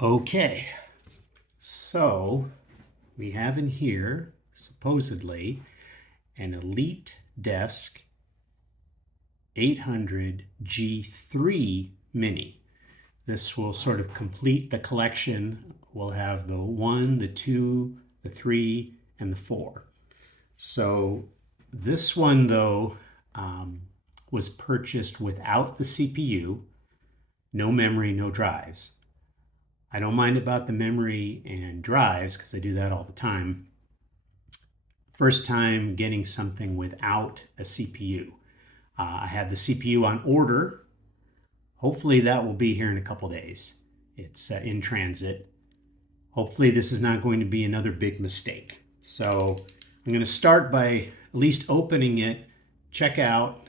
Okay, so we have in here, supposedly, an EliteDesk 800 G3 Mini. This will sort of complete the collection. We'll have the 1, the 2, the 3, and the 4. So this one, though, was purchased without the CPU, no memory, no drives. I don't mind about the memory and drives because I do that all the time. First time getting something without a CPU. I had the CPU on order. Hopefully that will be here in a couple days. It's in transit. Hopefully this is not going to be another big mistake. So I'm going to start by at least opening it, check out,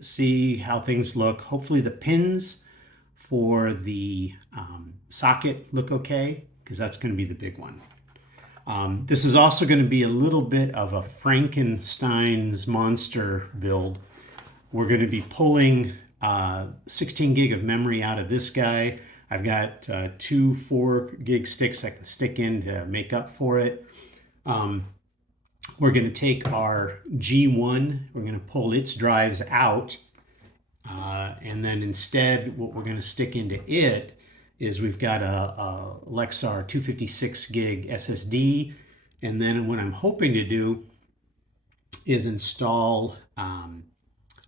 see how things look. Hopefully the pins for the socket look okay, because that's going to be the big one. This is also going to be a little bit of a Frankenstein's monster build. We're going to be pulling 16 gig of memory out of this guy. I've got 2 4 gig sticks I can stick in to make up for it. We're going to take our G1, we're going to pull its drives out, and then instead what we're going to stick into it is we've got a Lexar 256 gig SSD, and then what I'm hoping to do is install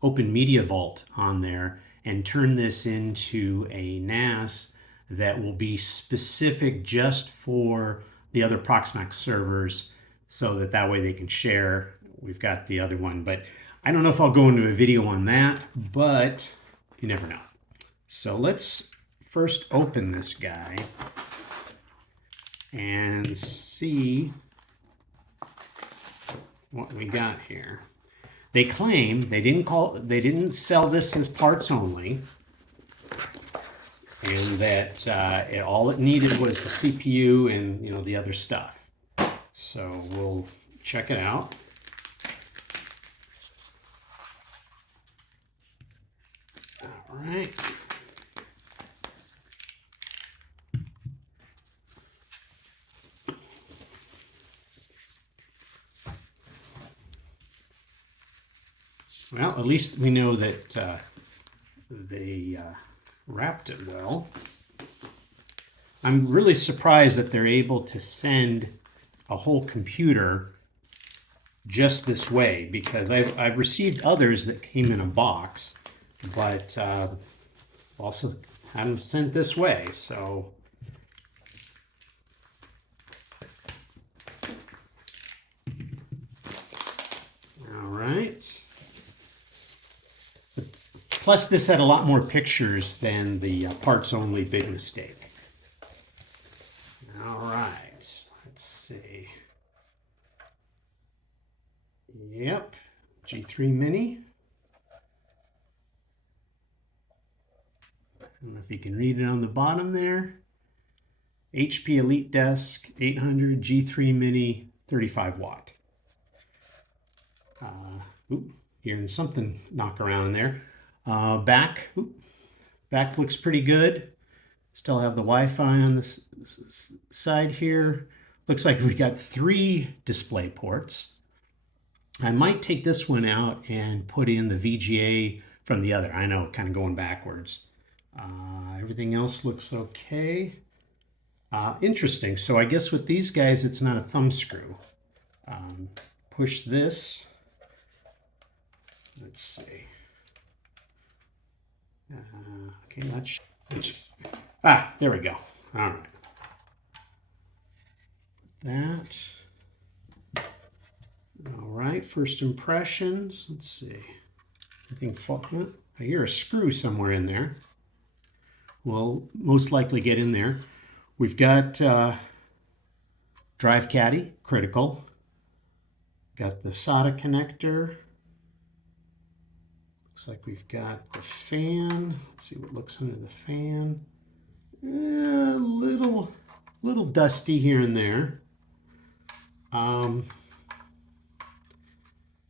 Open Media Vault on there and turn this into a NAS that will be specific just for the other Proxmox servers, so that way they can share. We've got the other one, but I don't know if I'll go into a video on that, but you never know. So let's first open this guy and see what we got here. They claim they didn't sell this as parts only, and that all it needed was the CPU and the other stuff. So we'll check it out. All right. Well, at least we know that they wrapped it well. I'm really surprised that they're able to send a whole computer just this way, because I've received others that came in a box, but also had them sent this way. So all right. Plus, this had a lot more pictures than the parts-only big mistake. All right, let's see. Yep, G3 Mini. I don't know if you can read it on the bottom there. HP EliteDesk 800 G3 Mini 35 watt. Hearing something knock around in there. Back looks pretty good. Still have the Wi-Fi on this side here. Looks like we got 3 display ports. I might take this one out and put in the VGA from the other. I know, kind of going backwards. Everything else looks okay. Interesting. So I guess with these guys, it's not a thumb screw. Push this. Let's see. Okay, there we go. All right. That. All right, first impressions. Let's see. I hear a screw somewhere in there. We'll most likely get in there. We've got drive caddy, critical. Got the SATA connector. Looks like we've got the fan. Let's see what looks under the fan. A little dusty here and there.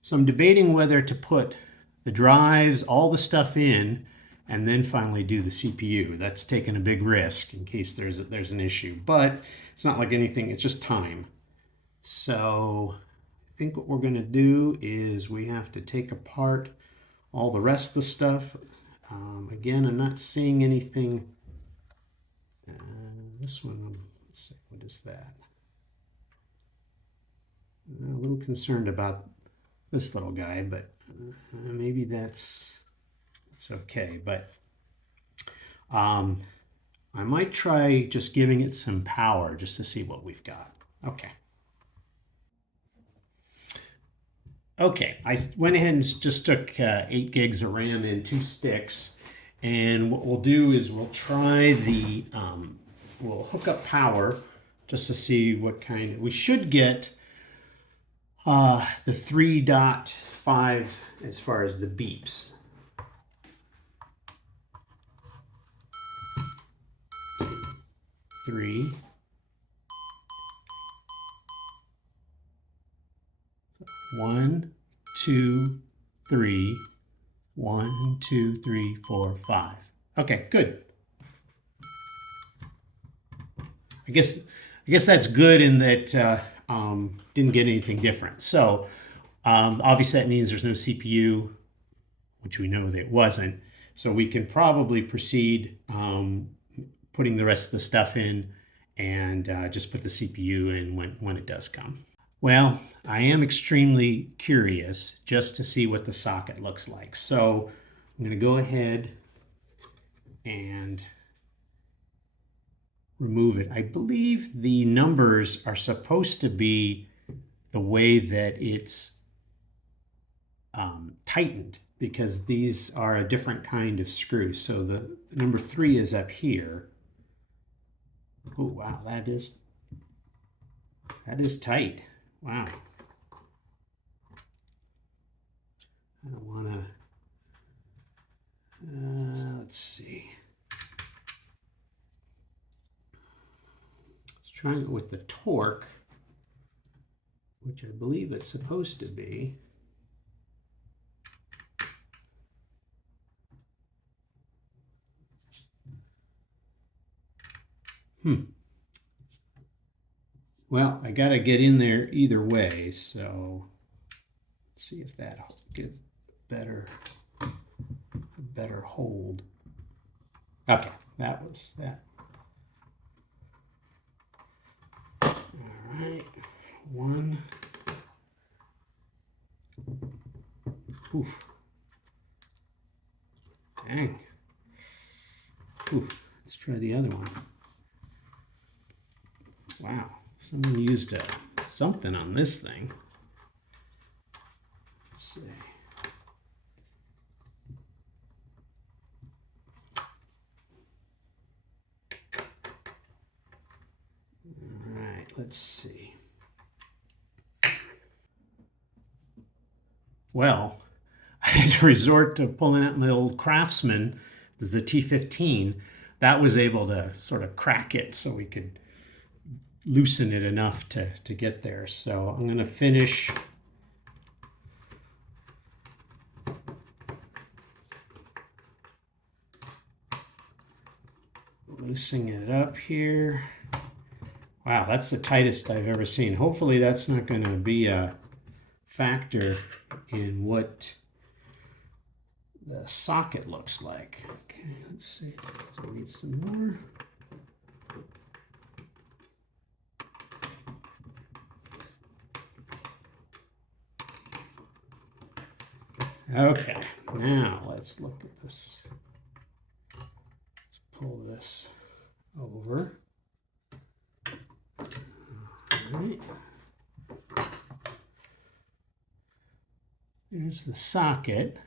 So I'm debating whether to put the drives, all the stuff in, and then finally do the CPU. That's taking a big risk in case there's an issue, but it's not like anything, it's just time. So I think what we're going to do is we have to take apart all the rest of the stuff. Again, I'm not seeing anything. This one, let's see, what is that? I'm a little concerned about this little guy, but maybe it's okay. But I might try just giving it some power just to see what we've got. Okay. Okay, I went ahead and just took 8 gigs of RAM and 2 sticks. And what we'll do is we'll try we'll hook up power just to see what kind. We should get the 3.5 as far as the beeps. Three. One, two, three. 1, 2, 3, 4, 5. Okay, good. I guess that's good in that didn't get anything different. So obviously that means there's no CPU, which we know that it wasn't. So we can probably proceed putting the rest of the stuff in and just put the CPU in when it does come. Well, I am extremely curious just to see what the socket looks like. So I'm going to go ahead and remove it. I believe the numbers are supposed to be the way that it's tightened, because these are a different kind of screw. So the number 3 is up here. Oh, wow, that is tight. Wow. I don't want to, let's see. Let's try it with the torque, which I believe it's supposed to be. Well, I got to get in there either way, so let's see if that gets better hold. Okay, that was that. All right, 1. Oof. Dang. Oof. Let's try the other one. Wow, someone used something on this thing. Let's see. All right, let's see. Well, I had to resort to pulling out my old Craftsman. This is the T15. That was able to sort of crack it so we could loosen it enough to get there. So I'm going to finish loosening it up here. Wow, that's the tightest I've ever seen. Hopefully that's not going to be a factor in what the socket looks like. Okay, let's see. Do we need some more? Okay, now let's look at this. Let's pull this over. All right. Here's the socket.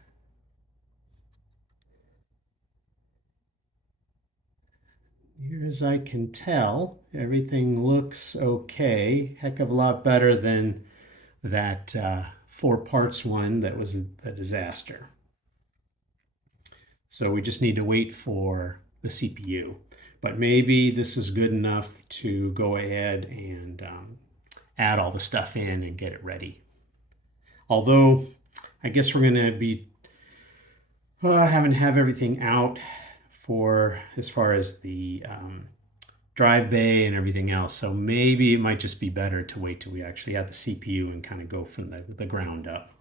Here, as I can tell, everything looks okay. Heck of a lot better than that 4 parts one that was a disaster. So we just need to wait for the CPU. But maybe this is good enough to go ahead and add all the stuff in and get it ready. Although I guess we're going to be Well, I haven't have everything out for as far as the drive bay and everything else. So maybe it might just be better to wait till we actually have the CPU and kind of go from the ground up.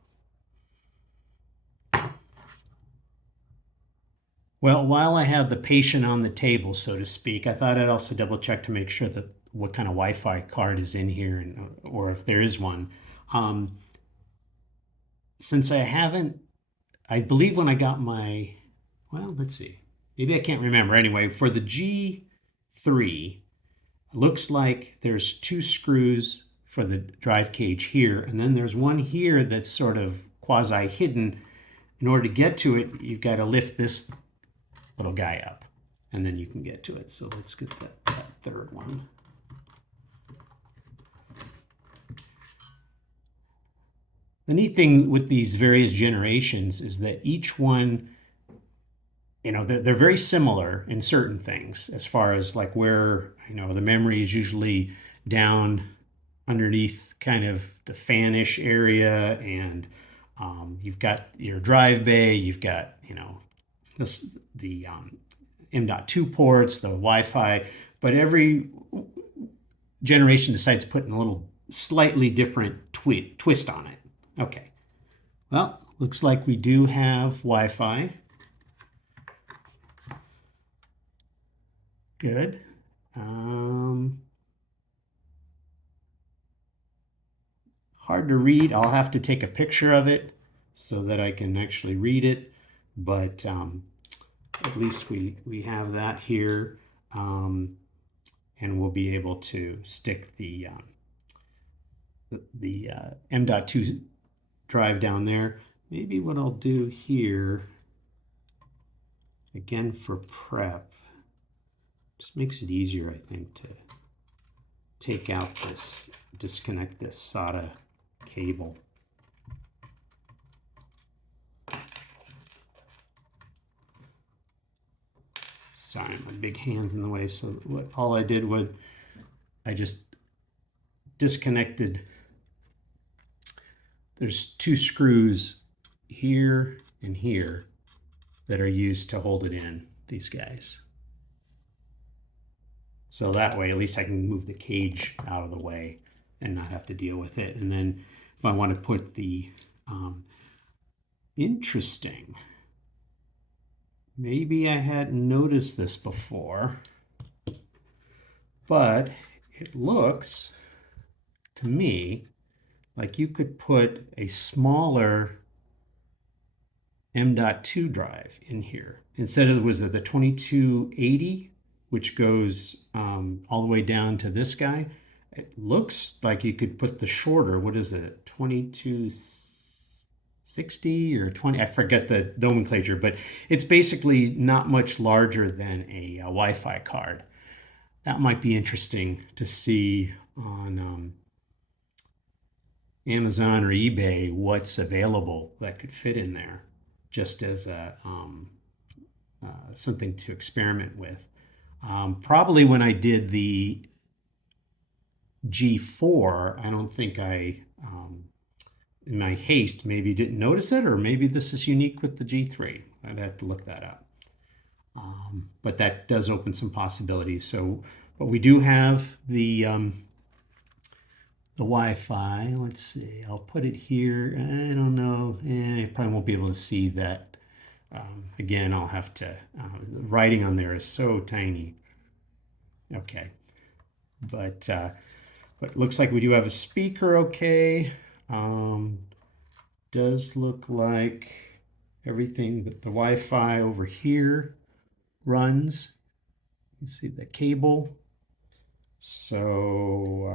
Well, while I had the patient on the table, so to speak, I thought I'd also double check to make sure that what kind of Wi-Fi card is in here, and, or if there is one. Um, since I haven't, I believe when I got my, well, let's see, maybe I can't remember. Anyway, for the G3, looks like there's two screws for the drive cage here, and then there's one here that's sort of quasi hidden. In order to get to it, you've got to lift this little guy up, and then you can get to it. So let's get that third one. The neat thing with these various generations is that each one, they're very similar in certain things as far as like where, the memory is usually down underneath kind of the fanish area, and you've got your drive bay, you've got, the M.2 ports, the Wi-Fi, but every generation decides putting a little slightly different twist on it. Okay, well, looks like we do have Wi-Fi. Good. Hard to read. I'll have to take a picture of it so that I can actually read it, but at least we have that here, and we'll be able to stick the M.2 drive down there. Maybe what I'll do here, again for prep, just makes it easier, I think, to take out this, disconnect this SATA cable. Sorry, my big hand's in the way. So all I did was I just disconnected. There's two screws here and here that are used to hold it in, these guys. So that way, at least I can move the cage out of the way and not have to deal with it. And then if I want to put the, interesting, maybe I hadn't noticed this before, but it looks to me like you could put a smaller M.2 drive in here. Instead of, was it the 2280, which goes all the way down to this guy? It looks like you could put the shorter, what is it, 2260 or 20, I forget the nomenclature, but it's basically not much larger than a Wi-Fi card. That might be interesting to see on Amazon or eBay what's available that could fit in there, just as a something to experiment with. Probably when I did the G4, I don't think I, in my haste, maybe didn't notice it, or maybe this is unique with the G3. I'd have to look that up. But that does open some possibilities. So, but we do have the Wi-Fi. Let's see, I'll put it here. I don't know, I probably won't be able to see that. Again, I'll have to, the writing on there is so tiny. Okay, but it looks like we do have a speaker, okay. Does look like everything that the Wi-Fi over here runs. You see the cable. So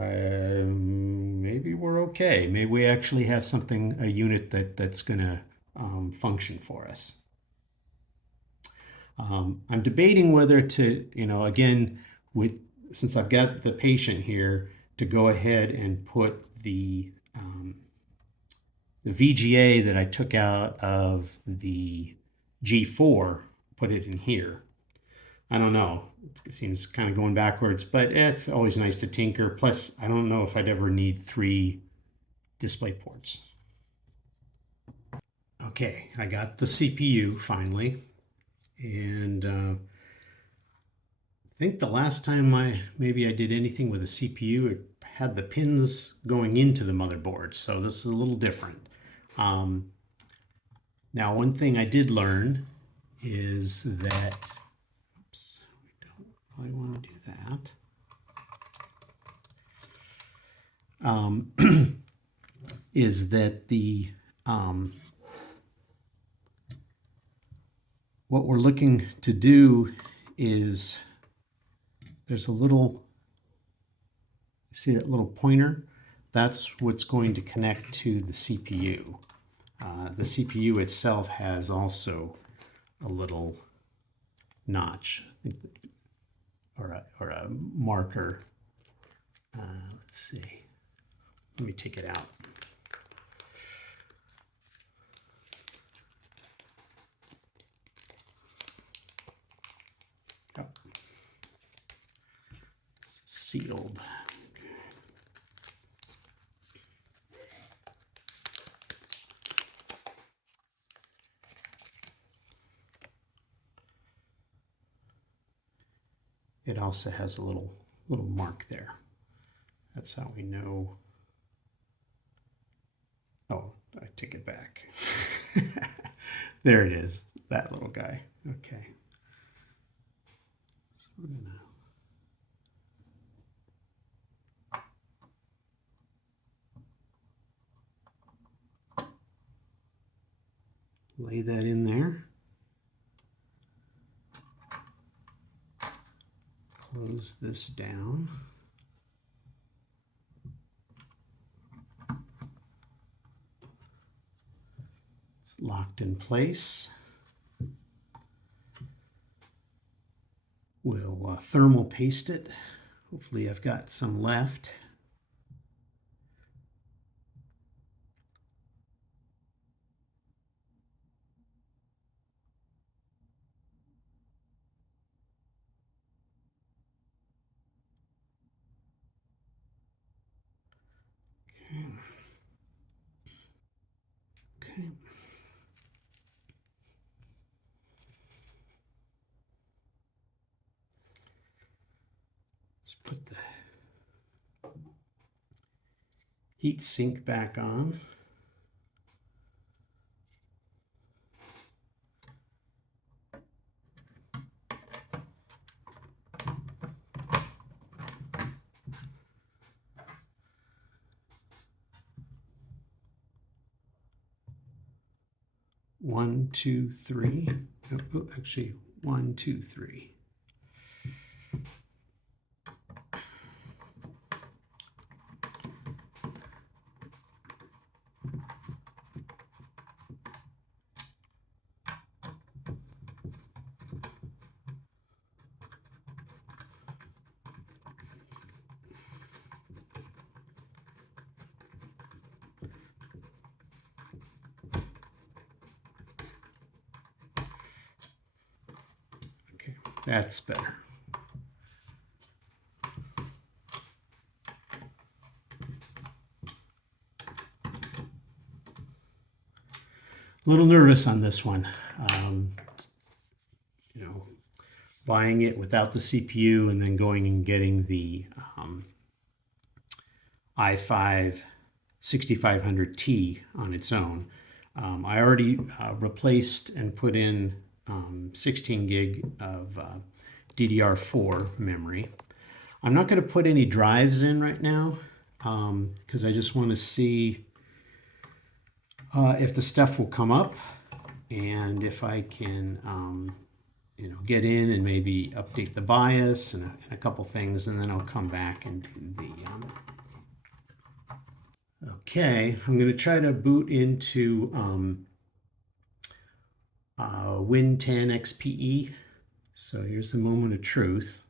maybe we're okay. Maybe we actually have something, a unit that's going to function for us. I'm debating whether to, again, since I've got the patient here, to go ahead and put the VGA that I took out of the G4, put it in here. I don't know. It seems kind of going backwards, but it's always nice to tinker. Plus, I don't know if I'd ever need 3 display ports. Okay, I got the CPU finally, and I think the last time maybe I did anything with a CPU, it had the pins going into the motherboard, so this is a little different. Now, one thing I did learn is that, oops, we don't really want to do that, is that what we're looking to do is there's a little, see that little pointer? That's what's going to connect to the CPU. The CPU itself has also a little notch or a marker. Let's see. Let me take it out. Oh. It's sealed. It also has a little mark there. That's how we know. Oh, I take it back. There it is, that little guy. Okay. So we're gonna lay that in there. Close this down. It's locked in place. We'll thermal paste it. Hopefully I've got some left. Okay. Let's put the heat sink back on. One, two, three. Oh, actually, 1, 2, 3. Okay, that's better. A little nervous on this one. You know, buying it without the CPU and then going and getting the i5 6500T on its own. I already replaced and put in 16 gig of DDR4 memory. I'm not going to put any drives in right now because I just want to see if the stuff will come up and if I can you know, get in and maybe update the BIOS and a couple things, and then I'll come back and do the okay, I'm going to try to boot into Win 10 XPE. So here's the moment of truth.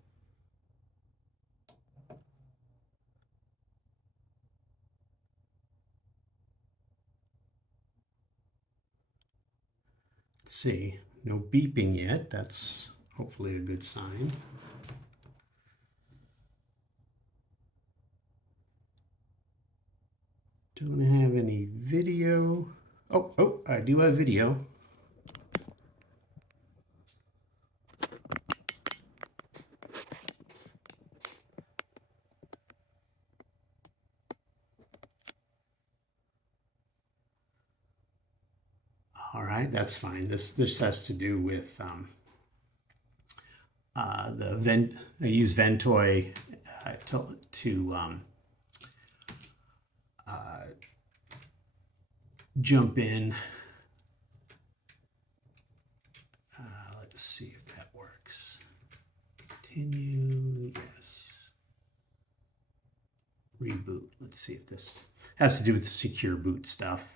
Let's see, no beeping yet. That's hopefully a good sign. Don't have any video. Oh, I do have video. All right, that's fine. This has to do with the vent. I use Ventoy to uh, jump in. Let's see if that works. Continue, yes. Reboot. Let's see if this has to do with the secure boot stuff.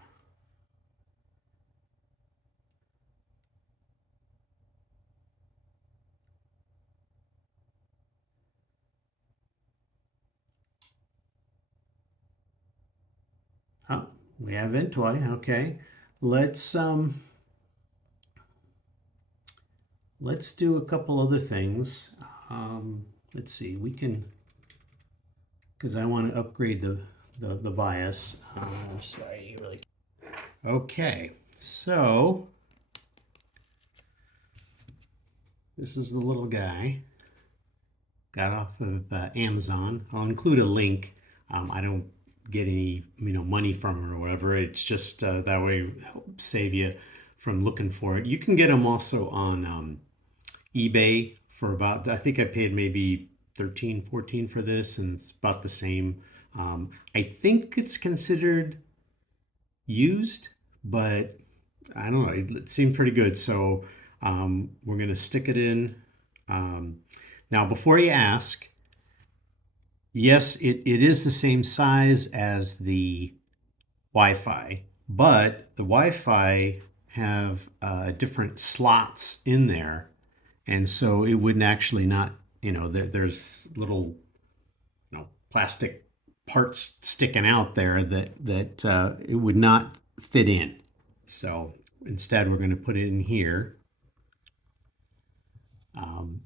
Oh, we have Ventoy. Okay, let's do a couple other things. Let's see. We can, because I want to upgrade the bias. Sorry, really. Okay, so this is the little guy. Got off of Amazon. I'll include a link. I don't get any money from it or whatever. It's just that way help save you from looking for it. You can get them also on eBay for about, I think I paid maybe 13, 14 for this, and it's about the same. I think it's considered used, but I don't know. It seemed pretty good. So we're going to stick it in. Now, before you ask, yes, it is the same size as the Wi-Fi, but the Wi-Fi have different slots in there. And so it wouldn't actually not, there's little, plastic parts sticking out there that it would not fit in. So instead, we're going to put it in here.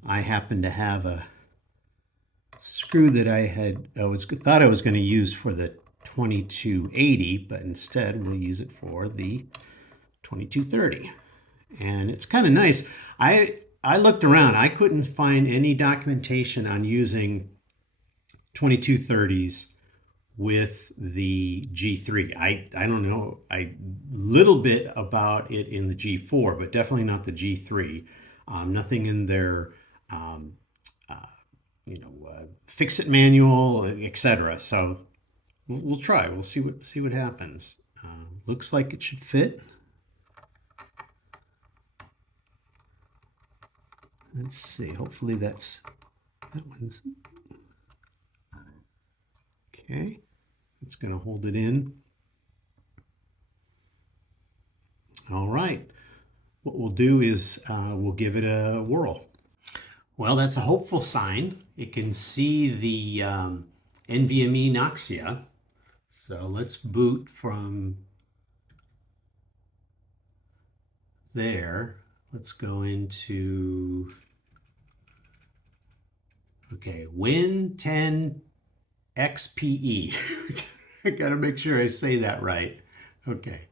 I happen to have a screw that I thought I was going to use for the 2280, but instead we'll use it for the 2230. And it's kind of nice. I looked around. I couldn't find any documentation on using 2230s with the G3. I don't know a little bit about it in the G4, but definitely not the G3. Nothing in their fix it manual, etc. So we'll try. We'll see what happens. Looks like it should fit. Let's see. Hopefully that one's okay. It's going to hold it in. All right. What we'll do is we'll give it a whirl. Well, that's a hopeful sign. It can see the NVMe Noxia. So let's boot from there. Let's go into, okay, Win 10 XPE. I gotta make sure I say that right. Okay.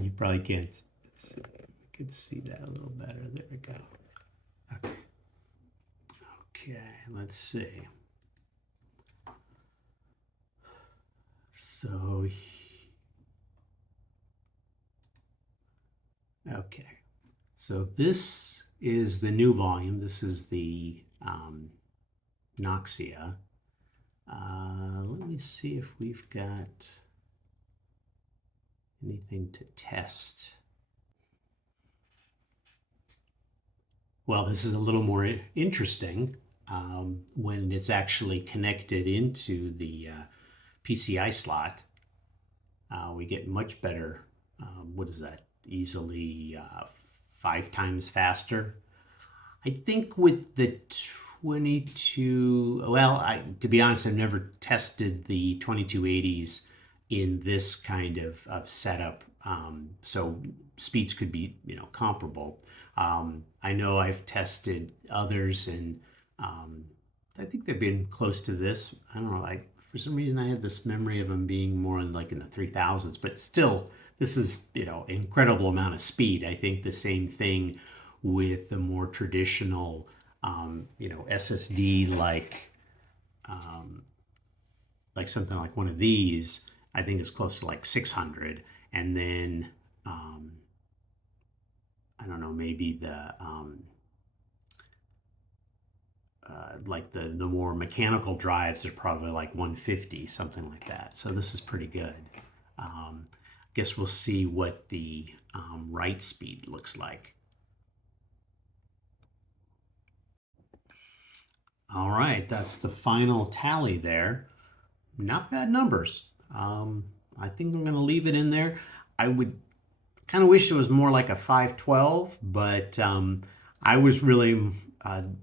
You probably can't see. I can see that a little better. There we go. Okay. Okay, let's see. So, okay. So this is the new volume. This is the Noxia. Let me see if we've got anything to test. Well, this is a little more interesting when it's actually connected into the PCI slot. We get much better, what is that, easily 5 times faster. I think with the 22, well, to be honest, I've never tested the 2280s in this kind of setup. So speeds could be, comparable. I know I've tested others and I think they've been close to this. I don't know, I For some reason, I had this memory of them being more in like in the 3000s, but still, this is, incredible amount of speed. I think the same thing with the more traditional, SSD like something like one of these, I think is close to like 600. And then, I don't know, maybe like the more mechanical drives are probably like 150, something like that. So this is pretty good. Guess we'll see what the write speed looks like. All right, that's the final tally there. Not bad numbers. I think I'm going to leave it in there. I would kind of wish it was more like a 512, but I was really,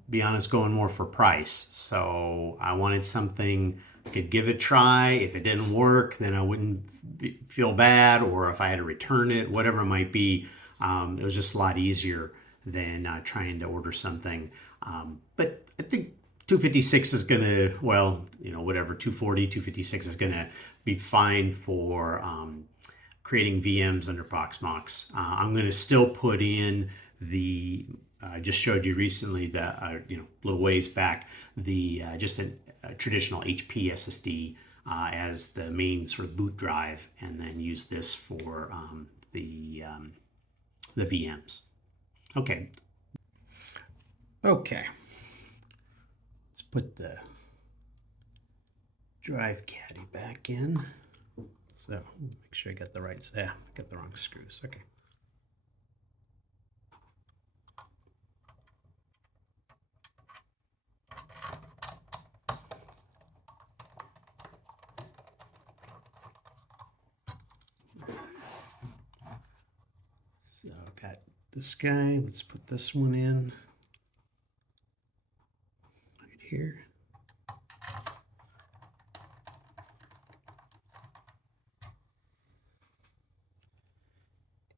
be honest, going more for price. So I wanted something I could give it a try. If it didn't work, then I wouldn't feel bad, or if I had to return it, whatever it might be. It was just a lot easier than trying to order something. But I think 256 is going to, well, whatever, 240, 256 is going to be fine for creating VMs under Proxmox. I'm going to still put in the, I just showed you recently that, a little ways back, the just a traditional HP SSD as the main sort of boot drive, and then use this for the VMs. Okay. Okay. Let's put the drive caddy back in. So make sure I got the right, I got the wrong screws. Okay. So I've got this guy. Let's put this one in right here.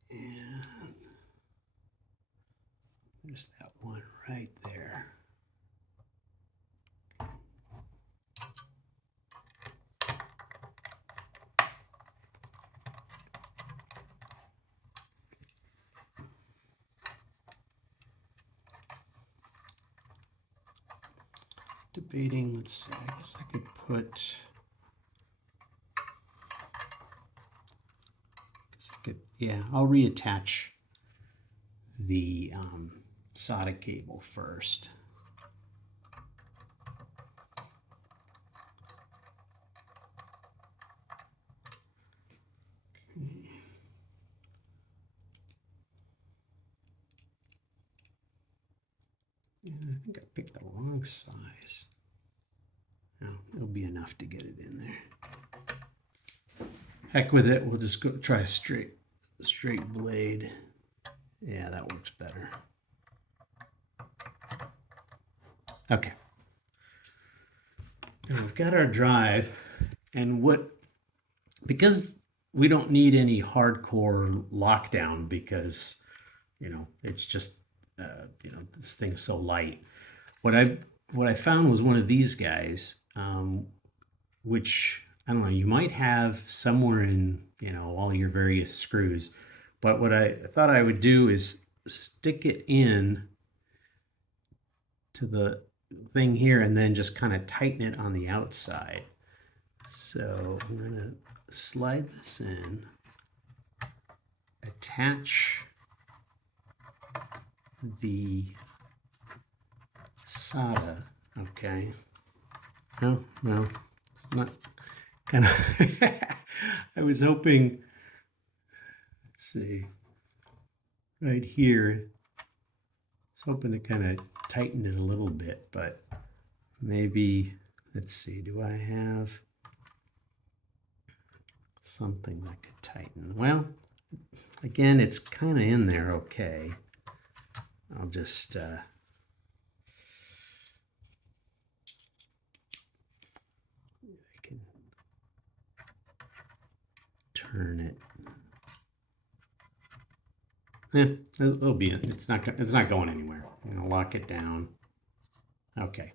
And there's that one right there. Debating, let's see, I guess I could put, yeah, I'll reattach the SATA cable first. Okay. And I think I picked the wrong size. No, it'll be enough to get it in there. Heck with it, we'll just go try a straight blade. Yeah, that works better. Okay. Now we've got our drive, and because we don't need any hardcore lockdown, because it's just this thing's so light. What I found was one of these guys, which I don't know, you might have somewhere in all your various screws, but what I thought I would do is stick it in to the thing here and then just kind of tighten it on the outside. So I'm going to slide this in, attach the SATA. Okay. No, not kind of. I was hoping, let's see, right here. I was hoping to kind of tighten it a little bit, but maybe, let's see, do I have something that could tighten? Well, again, it's kind of in there okay. I'll just I can turn it. It'll be. It's not going anywhere. I'm gonna lock it down. Okay.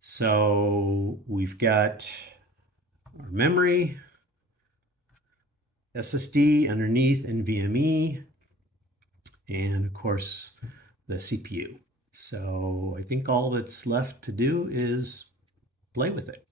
So we've got our memory, SSD underneath NVMe, and of course the CPU. So I think all that's left to do is play with it.